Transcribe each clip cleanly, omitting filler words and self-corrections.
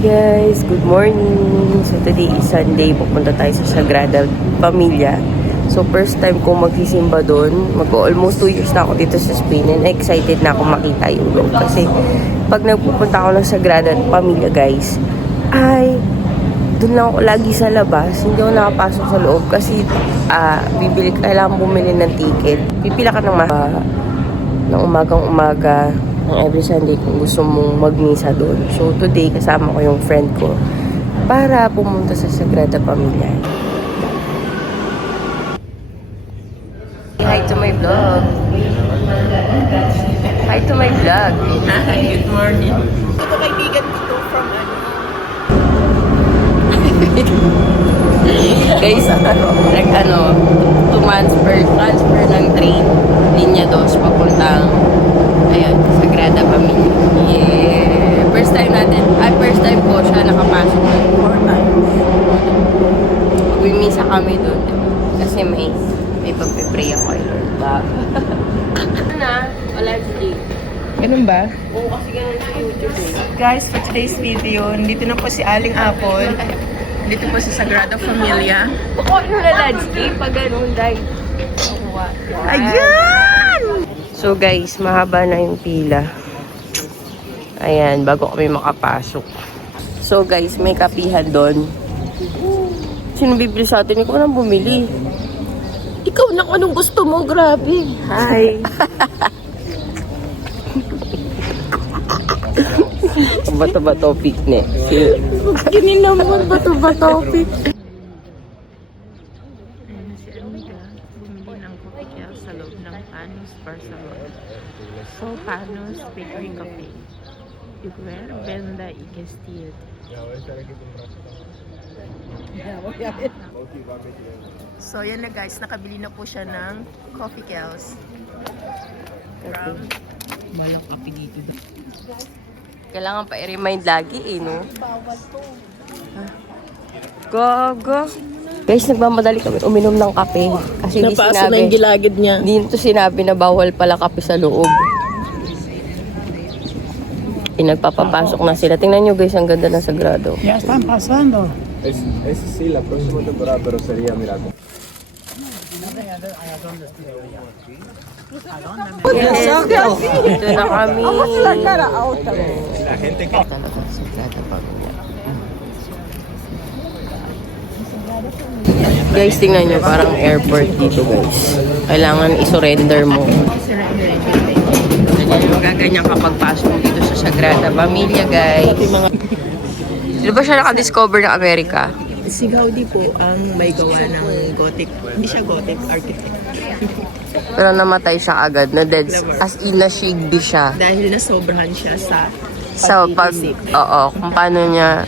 Hi guys! Good morning! So today is Sunday. Pupunta tayo sa Sagrada Familia. So first time ko magsisimba doon. Mag-almost 2 years na ako dito sa Spain and excited na ako makita yung loob. Kasi pag nagpupunta ako ng Sagrada Familia guys, ay doon lang ako lagi sa labas. Hindi ako nakapasok sa loob kasi kailangan bumili ng ticket. Pipila ka ng umagang-umaga every Sunday kung gusto mong magmisa doon. So today kasama ko yung friend ko para pumunta sa Sagrada Familia. Hi to my vlog. Hi to my vlog. Hi, good morning. Ito kaibigan ko to from Guys, transfer ng train linya 2 papuntang Sagrada Familia. Yeah. First time ko siya nakapasok ng 4 times. Magmimisa kami doon. Kasi may pagpipray ako kay Lord. Wala sleep. Ganun ba? Oo, kasi ganun sa YouTube eh. Guys, for today's video, dito na po si Aling Apple. Dito po sa Sagrada Familia. Bako na landscape pag ganun, dahil. Ayan! So guys, mahaba na yung pila. Ayan, bago kami makapasok. So guys, may kapihan doon. Sino bibili sa atin? Ikaw nang bumili. Ikaw na kung anong gusto mo, grabe. Hi! Bato-bato picnic. Kinin naman bato-bato picnic. Ayan si Amiga, bumili ng coffee sa loob ng Panos Barcelona. So, Panos Bakery Cafe. Iguer, Benda y Castile. So, yan na guys, nakabili na po siya ng coffee kels. Mayang kape dito. Kailangan pa i-remind lagi no? Bawal to. Gaga. Guys, nagmamadali kami uminom ng kape. Kasi di Napasa sinabi, na yung gilagid niya. dito sinabi na bawal pala kape sa loob. Nagpapapasok na sila. Tingnan nyo guys, ang ganda ng Sagrado. Ya están pasando. Es sí, la próxima temporada, pero sería, mira. Yes, ito na kami. La gente que... Guys, tingnan nyo, parang airport dito guys. Kailangan i-surrender mo. Magaganyan kapag pasok mo dito sa Sagrada Familia guys. Di ba siya nakadiscover ng Amerika? Si Gaudi po ang may gawa ng Gothic. Hindi siya Gothic, architect. Pero namatay siya agad, na dead, as in na shigby siya. Dahil nasobrahan siya sa Sa oo, kung paano niya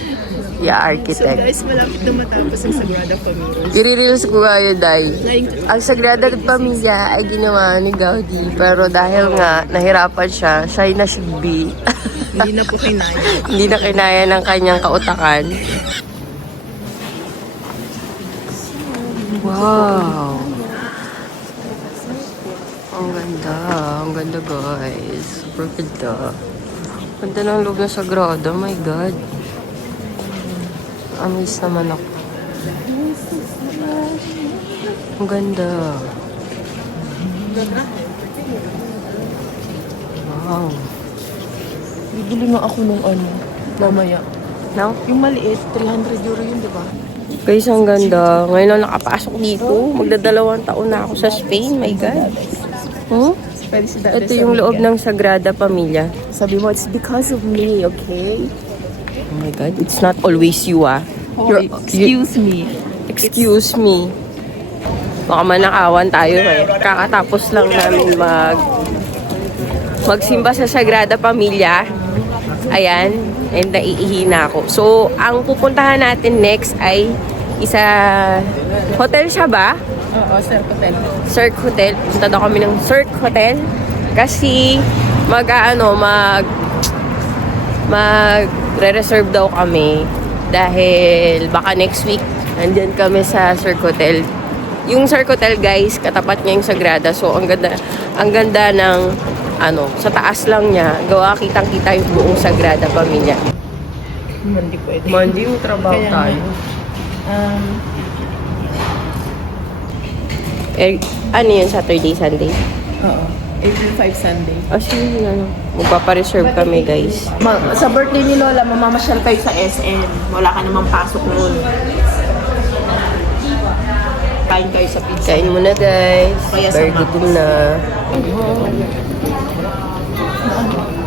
So i-architect. guys, malapit na matapos ang Sagrada Familia. I-reels ko nga yun, Day. Ang Sagrada Familia ay ginawa ni Gaudi, pero dahil nga nahirapan siya yung nashigbi. Hindi na po kinaya. Hindi na kinaya ng kanyang kautakan. Wow! Ang ganda. Ang ganda guys. Super ganda. Ganda ng loob ng Sagrada. Oh my God. Amaze naman ako. Ang ganda. Wow. Bibili nga ako nung mamaya. No? Yung maliit, 300 euro yun, di ba? Guys, ang ganda. Ngayon lang nakapasok dito. Magdadalawang taon na ako sa Spain. My God. Hmm? Pwede si Dada Ito yung loob ng Sagrada Familia. Sabi mo, it's because of me, okay? Oh my God. It's not always you, ah. Excuse me. Excuse me. Baka manakawan tayo eh. Kakatapos lang namin magsimba sa Sagrada Familia. Ayan. And naiihina ako. So, ang pupuntahan natin next ay isa hotel siya ba? Oo, Sir Hotel. Cirque Hotel. Punta daw kami ng Cirque Hotel. Kasi magre-reserve daw kami dahil baka next week nandyan kami sa Cirque Hotel. Yung Cirque Hotel guys, katapat niya yung Sagrada. So ang ganda ng sa taas lang niya, gawa kitang-kita yung buong Sagrada Familia. Hindi pwede. Monday yung trabaho Kaya tayo. Um, Eh, ano yun, Saturday, Sunday? oo. April 5 Sunday. O sige, ano, magpapareserve kami, guys. Sa birthday ni Lola, mamamasyal kayo sa SM. Wala ka namang pasok noon. Kain kayo sa pizza. Kain muna, guys. Kaya Very sama. gutom na.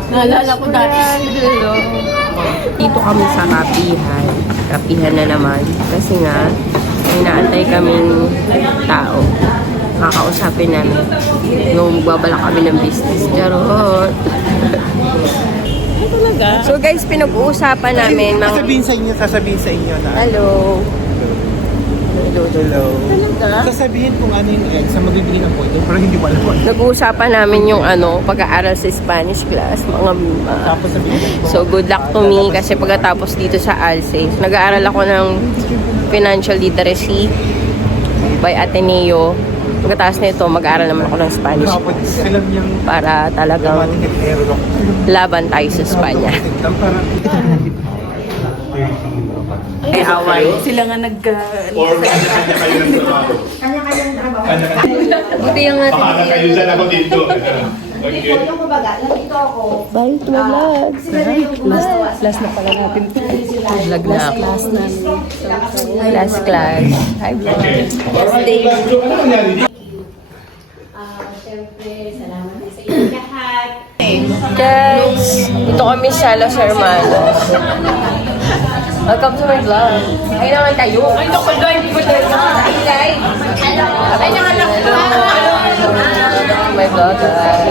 Naalala ko dati. Hello. Dito kami sa kapihan. Kapihan na naman. Kasi nga, inaantay kaming tao. Kakausapin namin. Yung magbabala kami ng business. Charot. Talaga? So guys, pinag-uusapan namin mga... Sasabihin sa inyo na. Hello. Hello. Talaga? Sasabihin kung ano yung eggs sa magbibigay ng points, pero hindi ko alam kung ano. Nag-uusapan namin yung pag-aaral sa Spanish class. Mga Tapos sabihin ko. So, good luck to me kasi pagkatapos dito sa ALSE, nag-aaral ako ng Financial Literacy by Ateneo. Pagkatapos nito, mag-aaral naman ako ng Spanish Tapos sila yung para talagang laban tayo sa Espanya. Ay, away. Sila nga Buti yung nga. Baka kayo dyan ako dito. Bye to my vlogs. Last na pala natin. Vlog na ako. Last class. Hi, vlog. Yes, day. Guys, dito kami sa Los Hermanos. Welcome to my vlog. Ay naman tayo. Ay naku, hindi ko live. Ay naman my vlog, guys.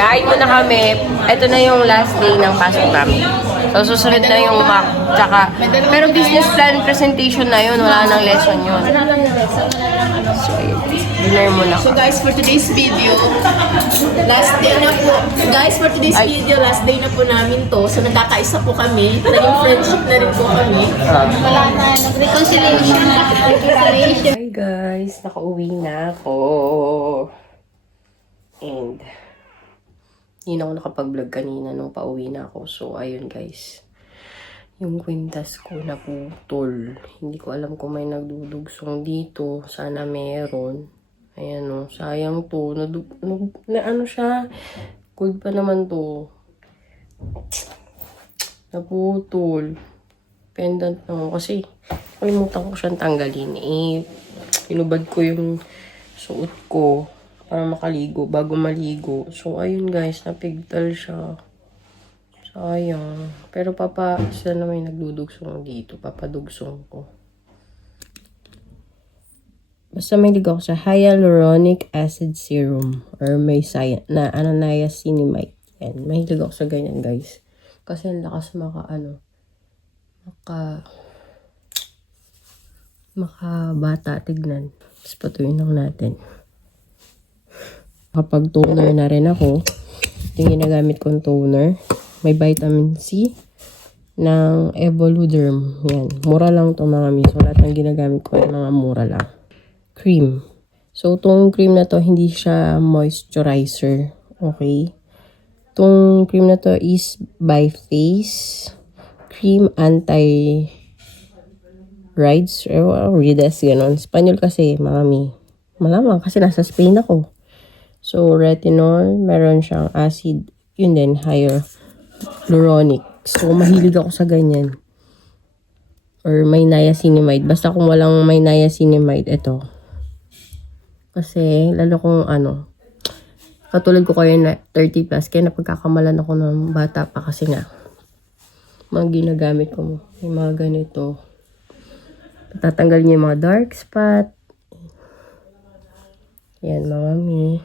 Kain muna kami. Ito na yung last day ng pasok namin. So, susunod na yung mock. Tsaka, pero business plan presentation na yun. Wala nang lesson yun. So, ayun. Dinner muna So kami. guys, for today's video, last day na po. Guys, for today's video, last day na po namin to. So nagkakaisa po kami. Naging friendship na rin po kami. Wala na, nag-reconciliation na. Reconciliation. Hi guys, nakauwi na ako. And, hindi na ako nakapag-vlog kanina nung pauwi na ako. So, ayun guys. Yung kwintas ko na putol. Hindi ko alam kung may nagdudugsong dito. Sana meron. Ayan o, sayang to. Na ano siya. Good pa naman to. Naputol. Pendant na kasi kalimutan ko siyang tanggalin. Inubad ko yung suot ko para makaligo bago maligo. So, ayun guys, napigtal siya. Sayang. Pero sila na may nagdudugsong dito. Papadugsong ko. Basta may ligaw ako sa hyaluronic acid serum or may niacinamide. Yan. May ligaw ako sa ganyan guys. Kasi ang lakas makabata tignan. Tapos patuloy lang natin. Kapag toner na rin ako, ito yung ginagamit kong toner. May vitamin C ng Evoluderm. Yan. Mura lang to mga miso. Lahat ng ginagamit ko ay mga mura lang. Cream. So, itong cream na to, hindi siya moisturizer. Okay? Itong cream na to is by Face Cream Anti-Rides. Rides, gano'n. Espanyol kasi, mami. Malamang kasi nasa Spain ako. So, retinol. Meron siyang acid. Yun din, hyaluronic. So, mahilig ako sa ganyan. Or may niacinamide. Basta kung walang may niacinamide, ito. Kasi, lalo kung katulad ko kayo na 30 plus, kaya napagkakamalan ako ng bata pa kasi nga, mga ginagamit ko, yung mga ganito. Tatanggal niya yung mga dark spot. Yan, mami.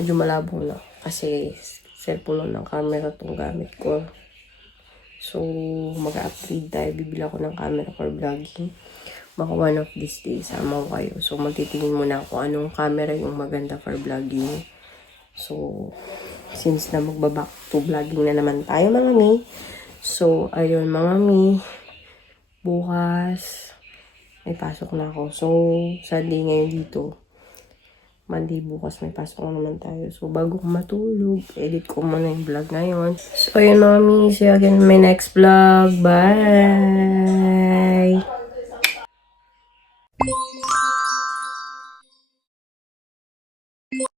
Medyo malabo na. Kasi, cellphone lang ng camera itong gamit ko. So, mag-upgrade tayo. Bibili ako ng camera for vlogging. Baka one of these days, sama ko kayo. So, magtitingin muna ako anong camera yung maganda for vlogging. So, since na magbaback to vlogging na naman tayo, mga mi. So, ayun, mga mi. Bukas, may pasok na ako. So, Sunday ngayon dito. Monday bukas may pasok na naman tayo. So, bago ko matulog, edit ko muna yung vlog ngayon. So, yun, mami. See you again in my next vlog. Bye!